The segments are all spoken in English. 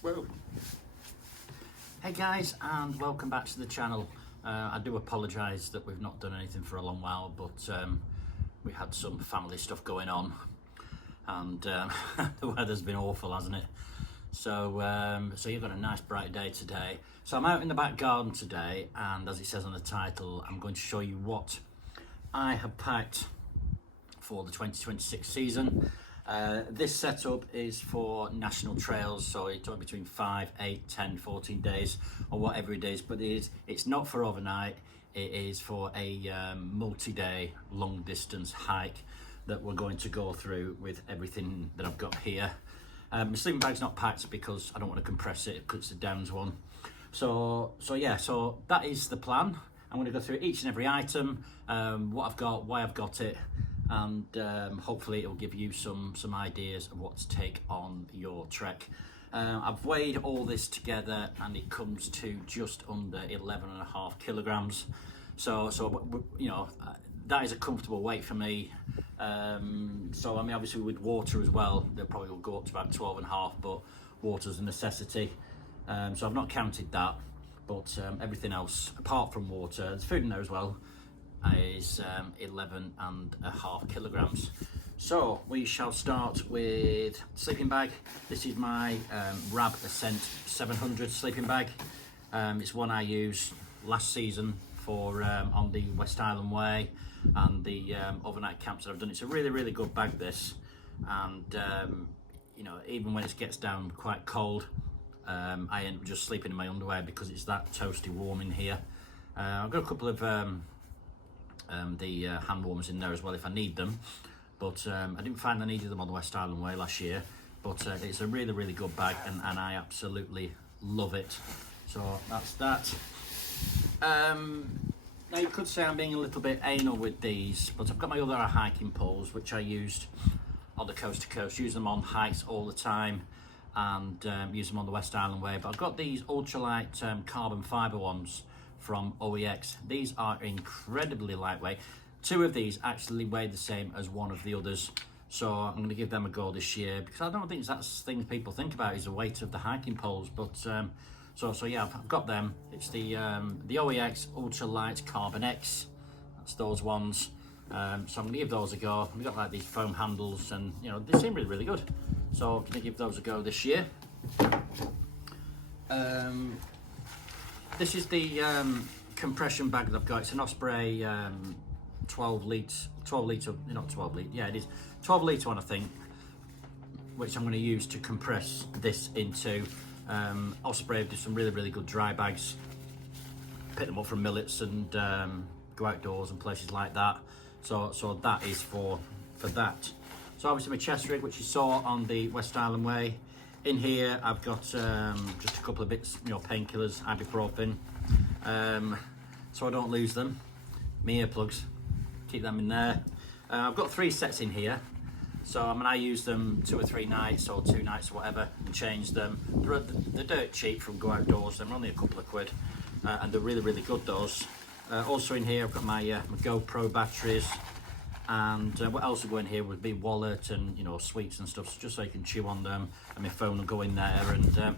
Whoa. Hey guys, and welcome back to the channel. I do apologise that we've not done anything for a long while, but we had some family stuff going on, and the weather's been awful, hasn't it? So you've got a nice bright day today. So I'm out in the back garden today, and as it says on the title, I'm going to show you what I have packed for the 2026 season. This setup is for national trails, so you're talking between 5, 8, 10, 14 days or whatever it is, but it's not for overnight. It is for a multi-day long distance hike that we're going to go through with everything that I've got here. My sleeping bag's not packed because I don't want to compress it because it's a Downs one. So that is the plan. I'm going to go through each and every item, what I've got, why I've got it, and hopefully it'll give you some ideas of what to take on your trek. I've weighed all this together and it comes to just under 11.5 kilograms. So you know, that is a comfortable weight for me. So I mean, obviously with water as well, they'll probably will go up to about 12.5, but water's a necessity. So I've not counted that, but everything else apart from water, there's food in there as well, is 11.5 kilograms. So we shall start with sleeping bag. This is my Rab Ascent 700 sleeping bag. It's one I used last season for on the West Island Way and the overnight camps that I've done. It's a really good bag, this, and you know, even when it gets down quite cold, I end up just sleeping in my underwear because it's that toasty warm in here. I've got a couple of the hand warmers in there as well if I need them, but I didn't find I needed them on the West Island Way last year. But it's a really good bag, and I absolutely love it. So that's that. Now you could say I'm being a little bit anal with these, but I've got my other hiking poles which I used on the coast to coast, use them on hikes all the time, and use them on the West Island Way. But I've got these ultralight carbon fibre ones from OEX. These are incredibly lightweight. Two of these actually weigh the same as one of the others, so I'm going to give them a go this year, because I don't think that's things people think about is the weight of the hiking poles. But so yeah, I've got them. It's the OEX Ultralight Carbon X. That's those ones. So I'm going to give those a go. We've got like these foam handles, and you know, they seem really good. So I'm going to give those a go this year. This is the compression bag that I've got. It's an Osprey 12 litre, not 12 litre, yeah it is, 12 litre one I think, which I'm going to use to compress this into. Osprey have done some really good dry bags. Pick them up from Millets and go outdoors and places like that. So that is for that. So obviously my chest rig, which you saw on the West Island Way. In here I've got just a couple of bits, you know, painkillers, ibuprofen, so I don't lose them. My earplugs, keep them in there. I've got 3 sets in here, so I mean I use them 2 or 3 nights or 2 nights or whatever and change them. They're dirt cheap from Go Outdoors. They're only a couple of quid, and they're really good, those. Also in here I've got my GoPro batteries. And what else would go in here would be wallet and, you know, sweets and stuff, just so you can chew on them, and my phone will go in there. And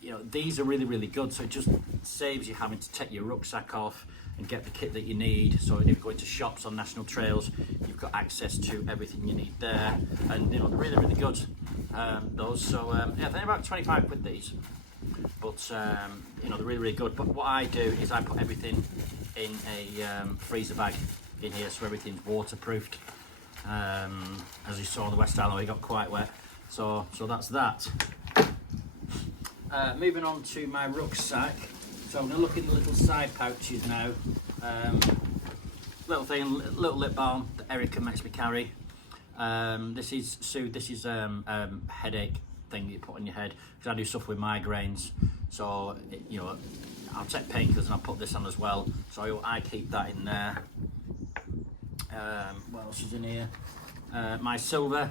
you know, these are really good, so it just saves you having to take your rucksack off and get the kit that you need. So if you go into shops on national trails, you've got access to everything you need there, and you know, they're really good, those. So yeah, they're about 25 quid these, but you know, they're really good. But what I do is I put everything in a freezer bag in here, so everything's waterproofed. As you saw on the West Island, we got quite wet, so that's that. Moving on to my rucksack, so I'm going to look in the little side pouches now. Little thing, little lip balm that Erica makes me carry. This is headache thing that you put on your head, because I do suffer with migraines, so you know, I'll take painkillers and I'll put this on as well, so I keep that in there. What else is in here? My silver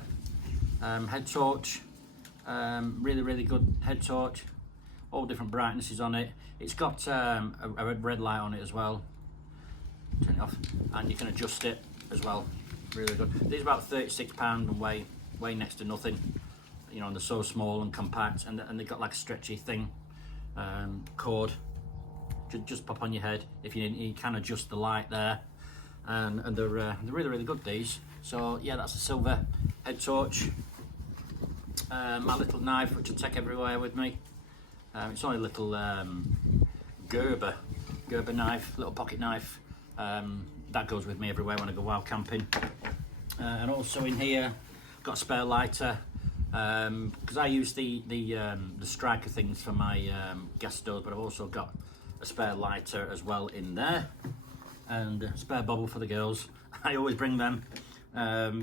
head torch, really good head torch, all different brightnesses on it. It's got a red light on it as well. Turn it off, and you can adjust it as well. Really good. These are about £36 and weigh next to nothing. you know, and they're so small and compact, and they've got like a stretchy thing, cord. Just pop on your head if you need. You can adjust the light there, and they're really, really good, these. So yeah, that's a silver head torch. My little knife, which I take everywhere with me. It's only a little Gerber knife, little pocket knife. That goes with me everywhere when I go wild camping. And also in here, I've got a spare lighter, because I use the striker things for my gas stove, but I've also got a spare lighter as well in there, and a spare bubble for the girls. I always bring them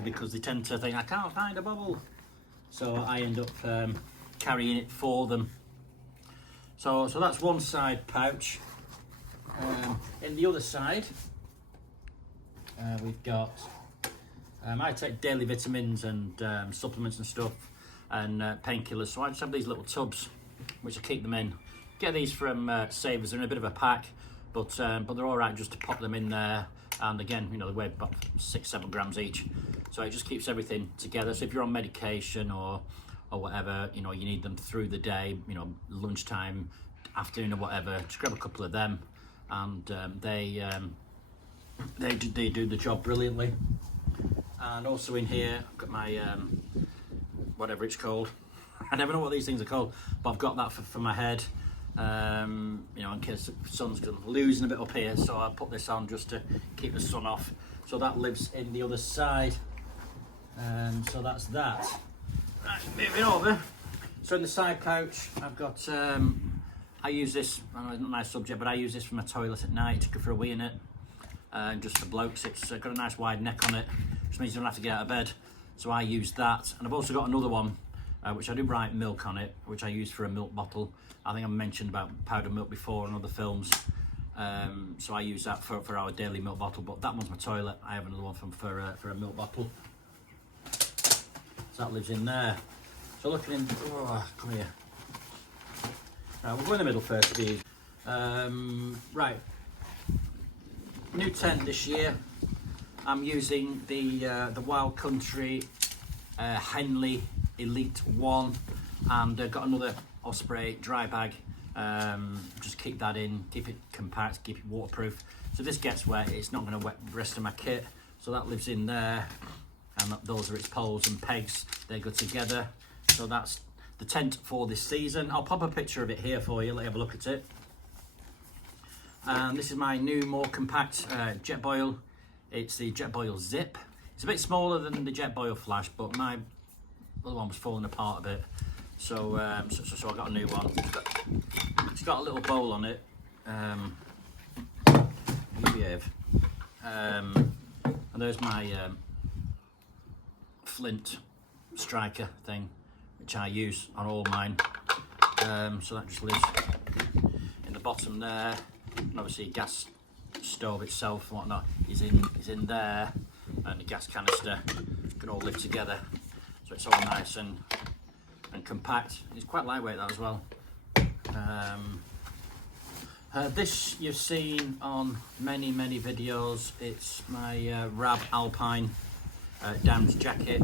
because they tend to think I can't find a bubble, so I end up carrying it for them. So that's one side pouch. In the other side, we've got, I take daily vitamins and supplements and stuff, and painkillers, so I just have these little tubs which I keep them in. Get these from Savers. They're in a bit of a pack, but they're all right just to pop them in there. And again, you know, they weigh about 6-7 grams each, so it just keeps everything together. So if you're on medication or whatever, you know, you need them through the day, you know, lunchtime, afternoon or whatever, just grab a couple of them, and they do the job brilliantly. And also in here, I've got my whatever it's called. I never know what these things are called, but I've got that for my head. You know, in case the sun's losing a bit up here, so I put this on just to keep the sun off. So that lives in the other side. So that's that. Right, moving over. So in the side pouch, I've got, I use this, I know it's not a nice subject, but I use this for my toilet at night to go for a wee in it. Just for blokes, it's got a nice wide neck on it, which means you don't have to get out of bed. So I use that, and I've also got another one, which I do write milk on it, which I use for a milk bottle. I think I mentioned about powdered milk before in other films. So I use that for our daily milk bottle, but that one's my toilet. I have another one for a milk bottle. So that lives in there. So looking in, oh, come here. Right, we'll go in the middle first to be easy. Right, new tent this year. I'm using the Wild Country Henley Elite 1, and got another Osprey dry bag. Just keep that in, keep it compact, keep it waterproof. So if this gets wet, it's not going to wet the rest of my kit. So that lives in there, and those are its poles and pegs. They go together. So that's the tent for this season. I'll pop a picture of it here for you. Let you have a look at it. And this is my new, more compact Jetboil. It's the Jetboil Zip. It's a bit smaller than the Jetboil Flash, but my other one was falling apart a bit. So so I got a new one. It's got a little bowl on it. And there's my flint striker thing, which I use on all mine. So that just lives in the bottom there. And obviously gas stove itself and whatnot is in there, and the gas canister can all live together. So it's all nice and compact. It's quite lightweight, that as well. This you've seen on many videos. It's my Rab Alpine Downs jacket.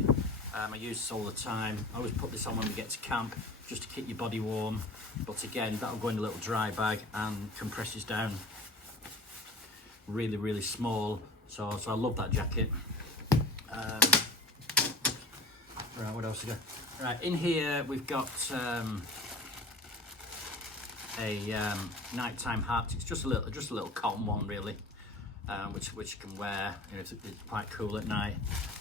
I use this all the time. I always put this on when we get to camp, just to keep your body warm. But again, that'll go in a little dry bag and compresses down really small. So I love that jacket. Right, what else we got? Right, in here we've got a nighttime hat. It's just a little cotton one, really, which you can wear. You know, it's quite cool at night.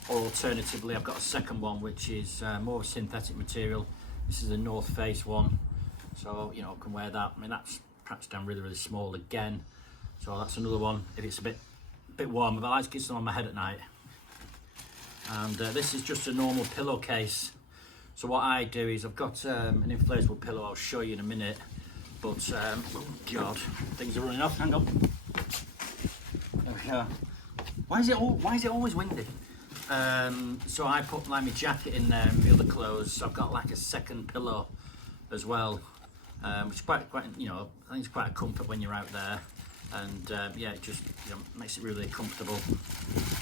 Or alternatively, I've got a second one, which is more of a synthetic material. This is a North Face one, so you know, I can wear that. I mean, that's perhaps down really small again. So that's another one if it's a bit warmer. But I like to keep some on my head at night. And this is just a normal pillowcase. So what I do is I've got an inflatable pillow. I'll show you in a minute. But oh God, things are running off. Hang on. There we go. Why is it always windy? So I put like my jacket in there and the other clothes. So I've got like a second pillow as well, which is quite you know, I think it's quite a comfort when you're out there. And yeah, it just, you know, makes it really comfortable.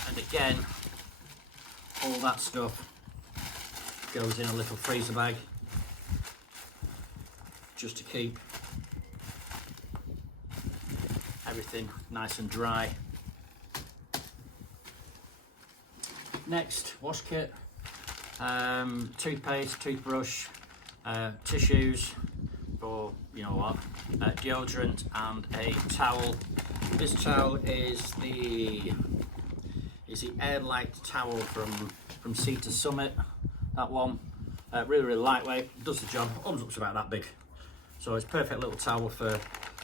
And again, all that stuff goes in a little freezer bag just to keep everything nice and dry. Next, wash kit, toothpaste, toothbrush, tissues for you know what, deodorant, and a towel. This towel is the Airlight towel from Sea to Summit. That one, really lightweight, does the job. Almost looks about that big, so it's perfect little towel for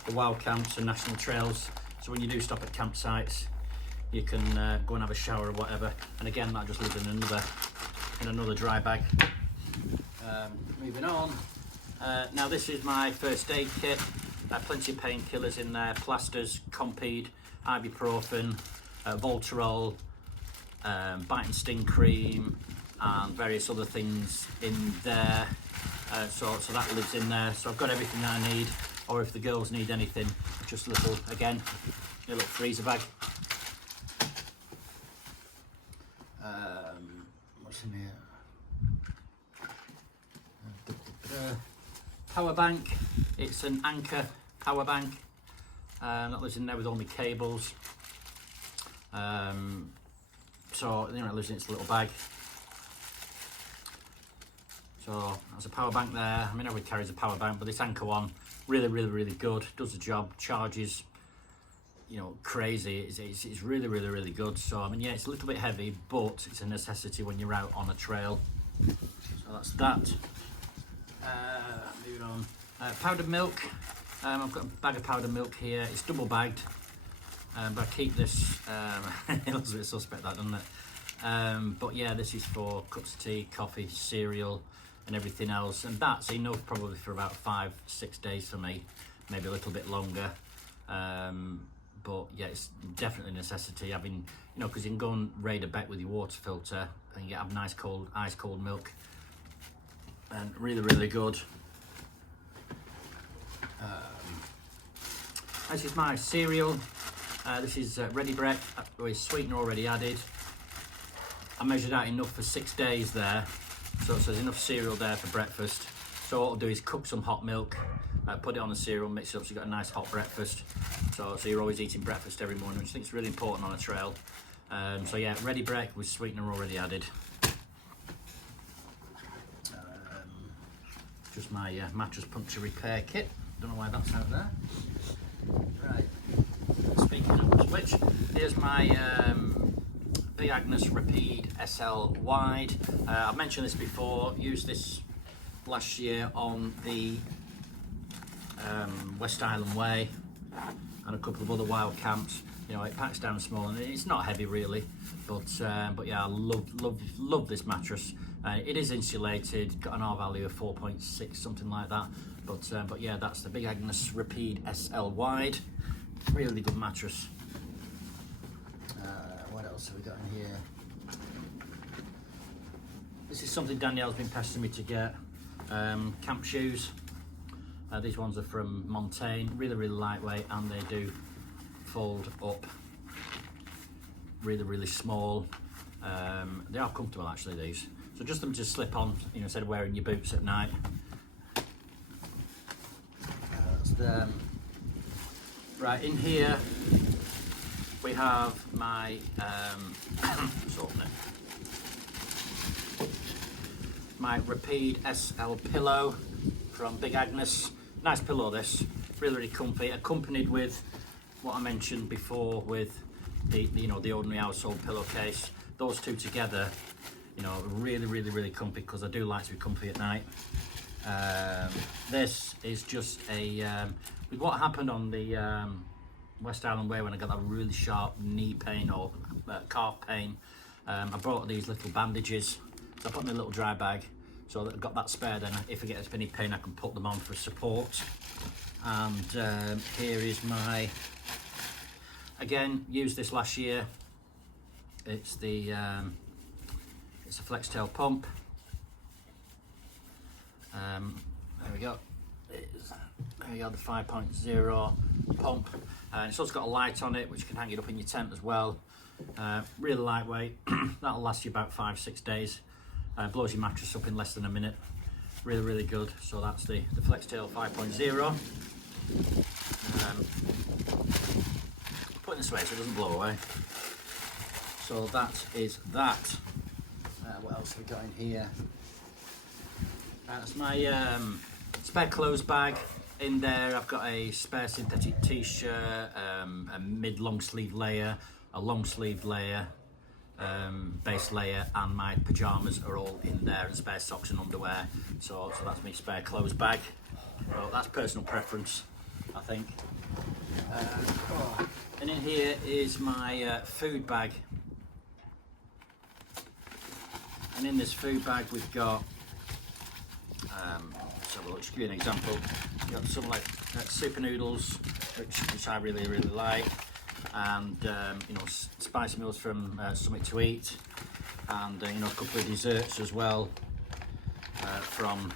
the wild camps and national trails. So when you do stop at campsites, you can go and have a shower or whatever. And again, that just lives in another dry bag. Moving on. Now this is my first aid kit. Plenty of painkillers in there: plasters, Compeed, ibuprofen, Voltarol, bite and sting cream, and various other things in there. So that lives in there. So I've got everything that I need. Or if the girls need anything, just a little freezer bag. What's in here? Power bank. It's an Anker power bank. That lives in there with all my cables. So you know, it lives in its little bag. So there's a power bank there. I mean, everybody carries a power bank, but this Anker one, really good. Does the job. Charges, you know, crazy. It's really good. So I mean, yeah, it's a little bit heavy, but it's a necessity when you're out on a trail. So that's that. Moving on. Powdered milk. I've got a bag of powdered milk here. It's double bagged, but I keep this. It looks a bit suspect, that, doesn't it? But yeah, this is for cups of tea, coffee, cereal, and everything else, and that's enough probably for about 5-6 days for me, maybe a little bit longer. But yeah, it's definitely a necessity. Having, you know, because you can go and raid a beck with your water filter and you have nice cold, ice cold milk, and really good. This is my cereal. This is Ready Brek with sweetener already added. I measured out enough for 6 days there, so there's enough cereal there for breakfast. So what I'll do is cook some hot milk, put it on the cereal, mix it up so you've got a nice hot breakfast. So you're always eating breakfast every morning, which I think is really important on a trail. So yeah, Ready Brek with sweetener already added. Just my mattress puncture repair kit. Don't know why that's out there. Right. Speaking of which, here's my Big Agnes Rapide SL Wide. I've mentioned this before. Used this last year on the West Island Way and a couple of other wild camps. You know, it packs down small and it's not heavy really, but yeah, I love this mattress. It is insulated, got an R value of 4.6, something like that. But yeah, that's the Big Agnes Rapide SL Wide. Really good mattress. What else have we got in here? This is something Danielle's been pestering me to get. Camp shoes. These ones are from Montaigne. Really lightweight, and they do fold up. Really small. They are comfortable actually, these. So just them to slip on, you know, instead of wearing your boots at night. That's them. Right, in here we have my my Rapide SL pillow from Big Agnes. Nice pillow, this. Really comfy, accompanied with what I mentioned before with the ordinary household pillowcase. Those two together, you know, really comfy, because I do like to be comfy at night. This is just a with what happened on the West Island Way when I got that really sharp knee pain or calf pain. I brought these little bandages, so I put them in a little dry bag, so that I've got that spare. Then if I get any pain, I can put them on for support. And here is my, again, used this last year. It's the it's a Flextail pump. There we go. There we go, the 5.0 pump. It's also got a light on it, which you can hang it up in your tent as well. Really lightweight. That'll last you about 5-6 days. Blows your mattress up in less than a minute. Really, really good. So that's the Flextail 5.0. Putting this away so it doesn't blow away. So that is that. What else have we got in here? That's my spare clothes bag. In there I've got a spare synthetic t-shirt, a mid-long sleeve layer, a long sleeve layer, base layer, and my pyjamas are all in there, and spare socks and underwear. So that's my spare clothes bag. Well, that's personal preference, I think. And in here is my food bag. And in this food bag we've got, so we'll just give you an example. We've got some like super noodles, which I really, really like, and you know, spicy meals from Something to Eat, and you know, a couple of desserts as well from,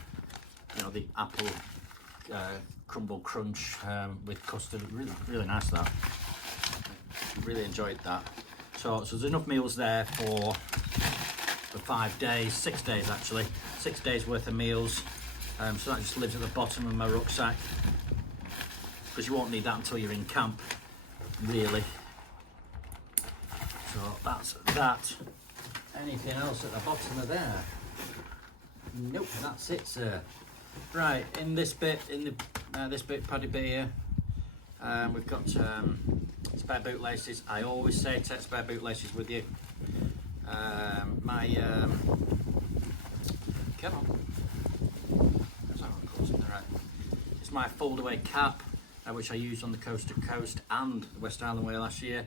you know, the apple crumble crunch with custard. Really, really nice that. Really enjoyed that. So there's enough meals there for 5 days, 6 days actually, 6 days worth of meals. So that just lives at the bottom of my rucksack, because you won't need that until you're in camp, really. So that's that. Anything else at the bottom of there? Nope, that's it, sir. Right, in this bit, this paddy bit here, we've got spare bootlaces. I always say take spare bootlaces with you. Come on. It's my fold-away cap, which I used on the Coast to Coast and the West Island Way last year.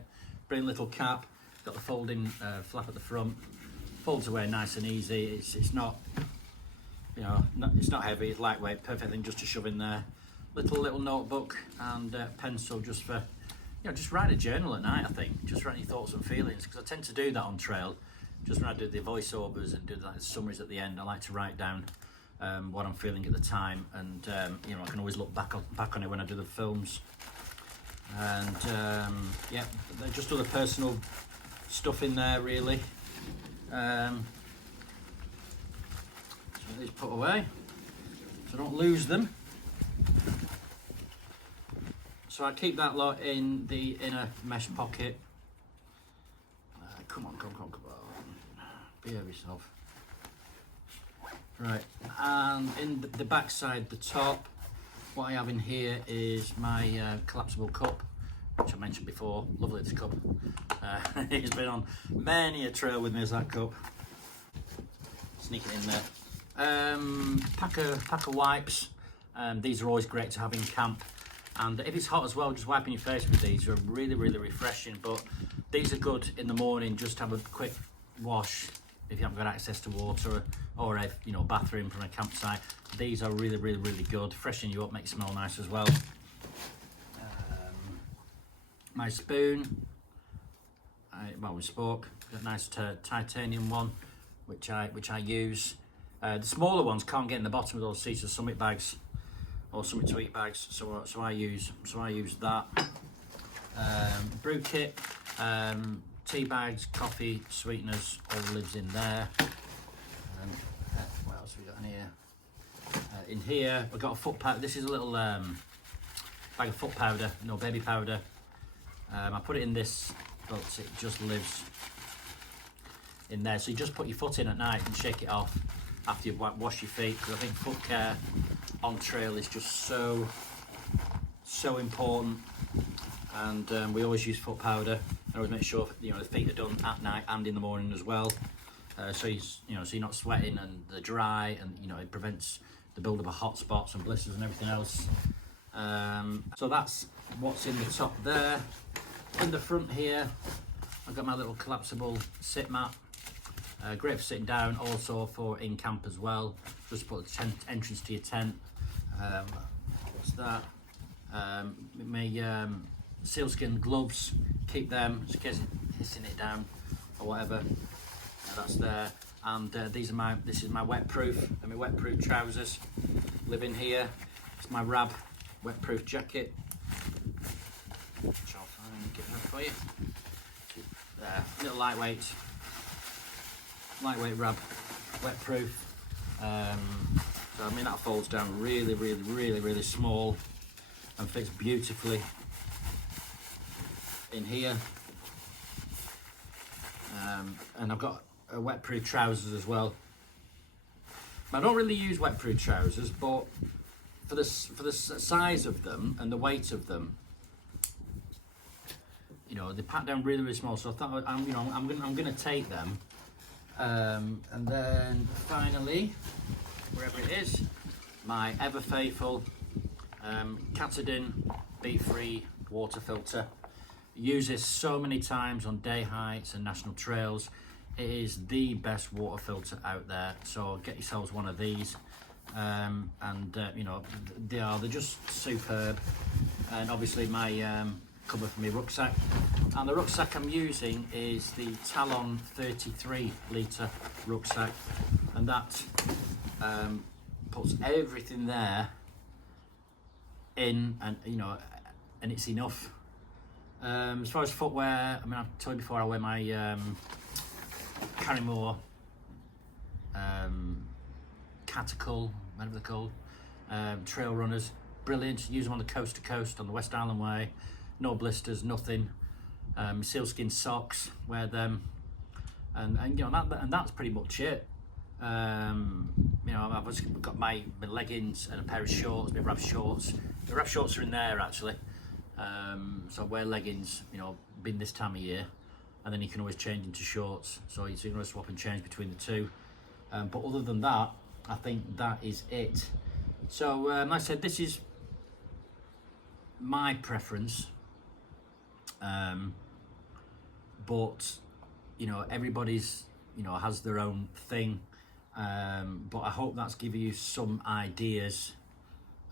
Brilliant little cap. Got the folding flap at the front. Folds away nice and easy. It's not, you know, it's not heavy. It's lightweight. Perfect thing just to shove in there. Little notebook and pencil just for, you know, just write a journal at night. I think just write your thoughts and feelings, because I tend to do that on trail. Just when I do the voiceovers and do the summaries at the end, I like to write down what I'm feeling at the time, and you know, I can always look back on it when I do the films. And yeah, they're just other personal stuff in there, really. So these put away so I don't lose them. So I keep that lot in the inner mesh pocket. Come on. Behave yourself. Right, and in the back side, the top, what I have in here is my collapsible cup, which I mentioned before. Lovely, this cup. It's been on many a trail with me as that cup. Sneak it in there. Pack of wipes. These are always great to have in camp. And if it's hot as well, just wiping your face with these are really, really refreshing. But these are good in the morning, just to have a quick wash if you haven't got access to water, or a, you know, bathroom from a campsite. These are really, really, really good. Freshen you up, make you smell nice as well. My spoon, with spork, got a nice titanium one, which I use. The smaller ones can't get in the bottom of those Caesar Summit bags or Summit to Eat bags, so I use that. Brew kit, tea bags, coffee, sweeteners, all lives in there. What else have we got in here? In here we've got a foot powder. This is a little bag of foot powder, no baby powder. I put it in this, but it just lives in there. So you just put your foot in at night and shake it off after you've washed your feet, because I think foot care on trail is just so important. And we always use foot powder. I always make sure, you know, the feet are done at night and in the morning as well. So you're not sweating and they're dry, and you know, it prevents the build-up of hot spots and blisters and everything else. So that's what's in the top there. In the front here, I've got my little collapsible sit mat. Great for sitting down, also for in camp as well. Just put the entrance to your tent. What's that? My sealskin gloves, keep them just in case it's hissing it down or whatever. That's there. And this is my wetproof, and my wetproof trousers live in here. It's my Rab wetproof jacket, which I'll try and get that for you. Little lightweight Rab wet proof. So I mean that folds down really small and fits beautifully in here. And I've got wet proof trousers as well. I don't really use wet proof trousers, but for the size of them and the weight of them, you know, they pack down really small. So I thought I'm gonna take them. And then finally, wherever it is, my ever faithful Katadyn Be-Free water filter. Use this so many times on day hikes and national trails. It is the best water filter out there, so get yourselves one of these. You know, they're just superb. And obviously my cover for my rucksack, and the rucksack I'm using is the Talon 33 litre rucksack, and that puts everything there in, and you know, and it's enough. As far as footwear, I mean, I've told you before, I wear my Carrymore Catacol, whatever they're called, trail runners. Brilliant. Use them on the coast to coast on the West Island Way. No blisters, nothing. Sealskin socks, wear them, and you know that's pretty much it. You know, I've just got my leggings and a pair of shorts, my wrap shorts. The wrap shorts are in there actually. So I wear leggings, you know, being this time of year, and then you can always change into shorts. So you can always swap and change between the two. But other than that, I think that is it. So like I said, this is my preference. But you know, everybody's, you know, has their own thing. But I hope that's given you some ideas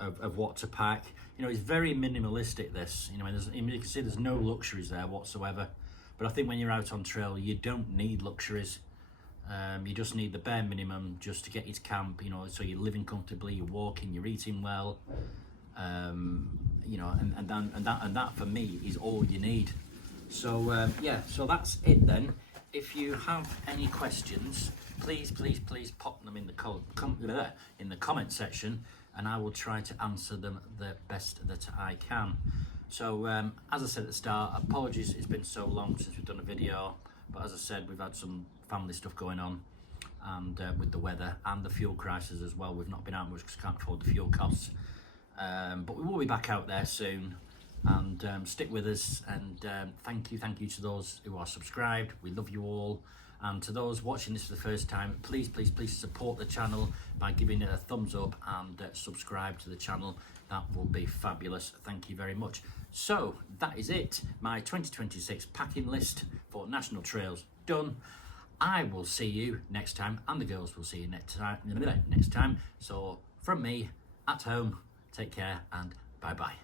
of what to pack. You know, it's very minimalistic, this. You know, you can see there's no luxuries there whatsoever. But I think when you're out on trail, you don't need luxuries. You just need the bare minimum just to get you to camp, you know, so you're living comfortably, you're walking, you're eating well. You know, and that for me is all you need. So yeah, so that's it then. If you have any questions, please pop them in the comment section, and I will try to answer them the best that I can. So as I said at the start, apologies it's been so long since we've done a video, but as I said, we've had some family stuff going on, and with the weather and the fuel crisis as well, we've not been out much because we can't afford the fuel costs. But we will be back out there soon, and stick with us, and thank you to those who are subscribed. We love you all, and to those watching this for the first time, please support the channel by giving it a thumbs up and subscribe to the channel. That will be fabulous. Thank you very much. So that is it, my 2026 packing list for national trails done. I will see you next time, and the girls will see you next time. So from me at home, take care and bye bye.